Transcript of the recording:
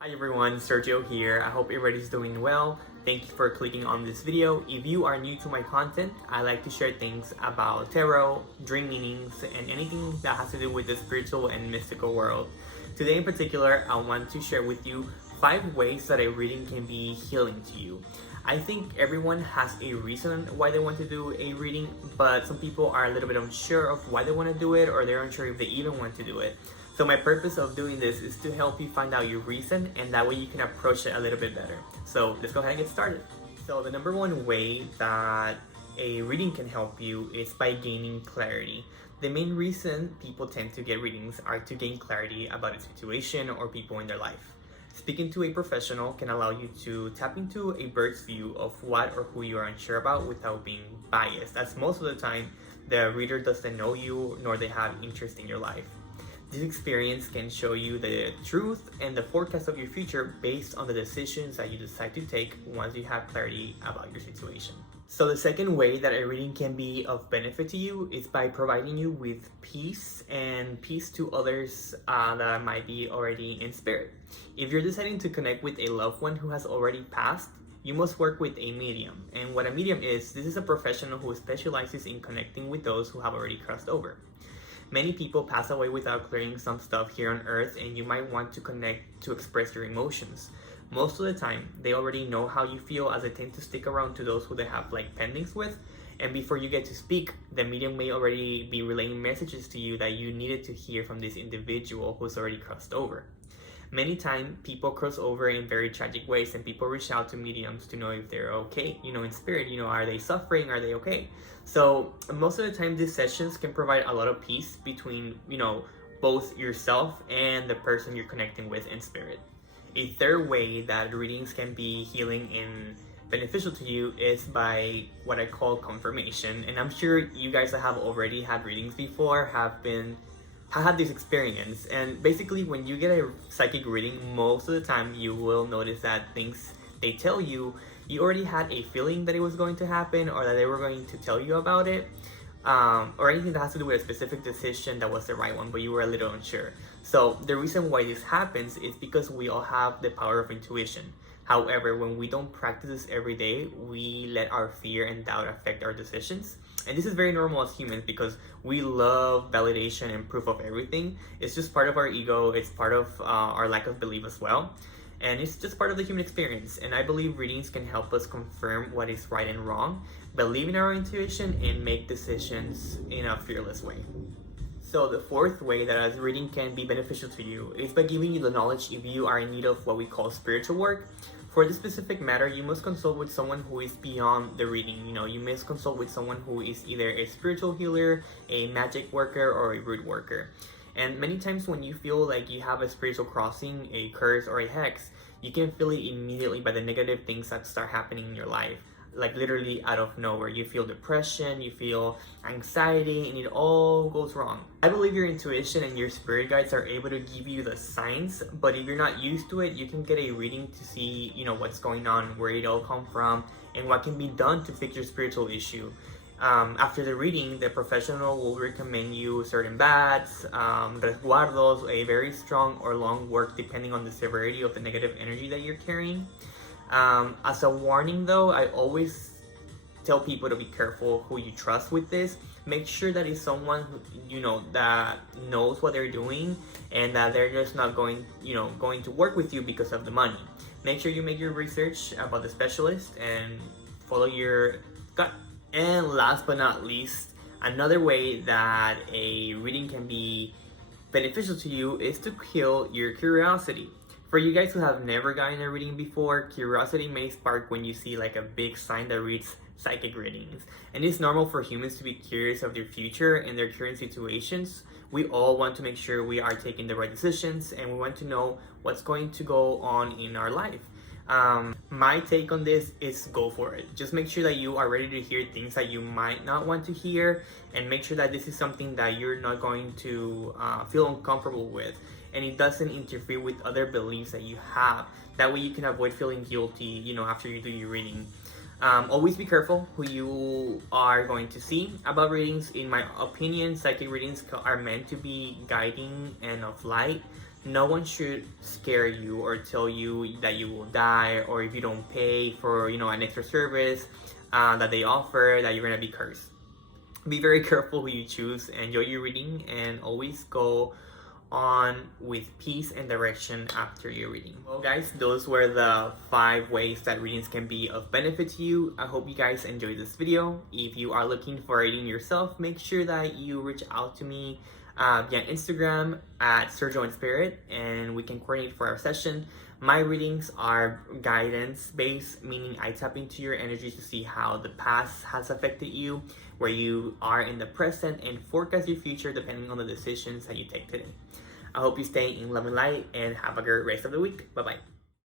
Hi everyone, Sergio here. I hope everybody's doing well. Thank you for clicking on this video. If you are new to my content, I like to share things about tarot, dream meanings, and anything that has to do with the spiritual and mystical world. Today in particular, I want to share with you 5 ways that a reading can be healing to you. I think everyone has a reason why they want to do a reading, but some people are a little bit unsure of why they want to do it, or they're unsure if they even want to do it. So my purpose of doing this is to help you find out your reason, and that way you can approach it a little bit better. So let's go ahead and get started. So the number one way that a reading can help you is by gaining clarity. The main reason people tend to get readings are to gain clarity about a situation or people in their life. Speaking to a professional can allow you to tap into a bird's view of what or who you are unsure about without being biased, as most of the time the reader doesn't know you nor they have interest in your life. This experience can show you the truth and the forecast of your future based on the decisions that you decide to take once you have clarity about your situation. So the second way that a reading can be of benefit to you is by providing you with peace and peace to others that might be already in spirit. If you're deciding to connect with a loved one who has already passed, you must work with a medium. And what a medium is, this is a professional who specializes in connecting with those who have already crossed over. Many people pass away without clearing some stuff here on earth, and you might want to connect to express your emotions. Most of the time, they already know how you feel, as they tend to stick around to those who they have like pendings with, and before you get to speak, the medium may already be relaying messages to you that you needed to hear from this individual who's already crossed over. Many times, people cross over in very tragic ways, and people reach out to mediums to know if they're okay, in spirit, are they suffering, are they okay? So most of the time, these sessions can provide a lot of peace between, both yourself and the person you're connecting with in spirit. A third way that readings can be healing and beneficial to you is by what I call confirmation. And I'm sure you guys that have already had readings before have had this experience. And basically, when you get a psychic reading, most of the time you will notice that things they tell you, you already had a feeling that it was going to happen, or that they were going to tell you about it, or anything that has to do with a specific decision that was the right one, but you were a little unsure. So the reason why this happens is because we all have the power of intuition. However, when we don't practice this every day, we let our fear and doubt affect our decisions. And this is very normal as humans, because we love validation and proof of everything. It's just part of our ego. It's part of our lack of belief as well. And it's just part of the human experience. And I believe readings can help us confirm what is right and wrong, believe in our intuition, and make decisions in a fearless way. So the fourth way that a reading can be beneficial to you is by giving you the knowledge if you are in need of what we call spiritual work. For this specific matter, you must consult with someone who is beyond the reading. You must consult with someone who is either a spiritual healer, a magic worker, or a root worker. And many times when you feel like you have a spiritual crossing, a curse, or a hex, you can feel it immediately by the negative things that start happening in your life. Like literally out of nowhere. You feel depression, you feel anxiety, and it all goes wrong. I believe your intuition and your spirit guides are able to give you the signs, but if you're not used to it, you can get a reading to see, what's going on, where it all come from, and what can be done to fix your spiritual issue. After the reading, the professional will recommend you certain baths, resguardos, a very strong or long work depending on the severity of the negative energy that you're carrying. As a warning though, I always tell people to be careful who you trust with this. Make sure that it's someone who, that knows what they're doing, and that they're just not going to work with you because of the money. Make sure you make your research about the specialist and follow your gut. And last but not least, another way that a reading can be beneficial to you is to kill your curiosity. For you guys who have never gotten a reading before, curiosity may spark when you see like a big sign that reads psychic readings. And it's normal for humans to be curious of their future and their current situations. We all want to make sure we are taking the right decisions, and we want to know what's going to go on in our life. My take on this is go for it. Just make sure that you are ready to hear things that you might not want to hear, and make sure that this is something that you're not going to feel uncomfortable with, and it doesn't interfere with other beliefs that you have. That way you can avoid feeling guilty, after you do your reading. Always be careful who you are going to see about readings. In my opinion, psychic readings are meant to be guiding and of light. no one should scare you or tell you that you will die, or if you don't pay for, you know, an extra service that they offer, that you're gonna be cursed. Be very careful who you choose. Enjoy your reading and always go on with peace and direction after your reading. Well guys, those were the 5 ways that readings can be of benefit to you. I hope you guys enjoyed this video. If you are looking for a reading yourself, make sure that you reach out to me via Instagram at Sergio in Spirit, and we can coordinate for our session. My readings are guidance based, meaning I tap into your energy to see how the past has affected you, where you are in the present, and forecast your future depending on the decisions that you take today. I hope you stay in love and light and have a great rest of the week. Bye bye.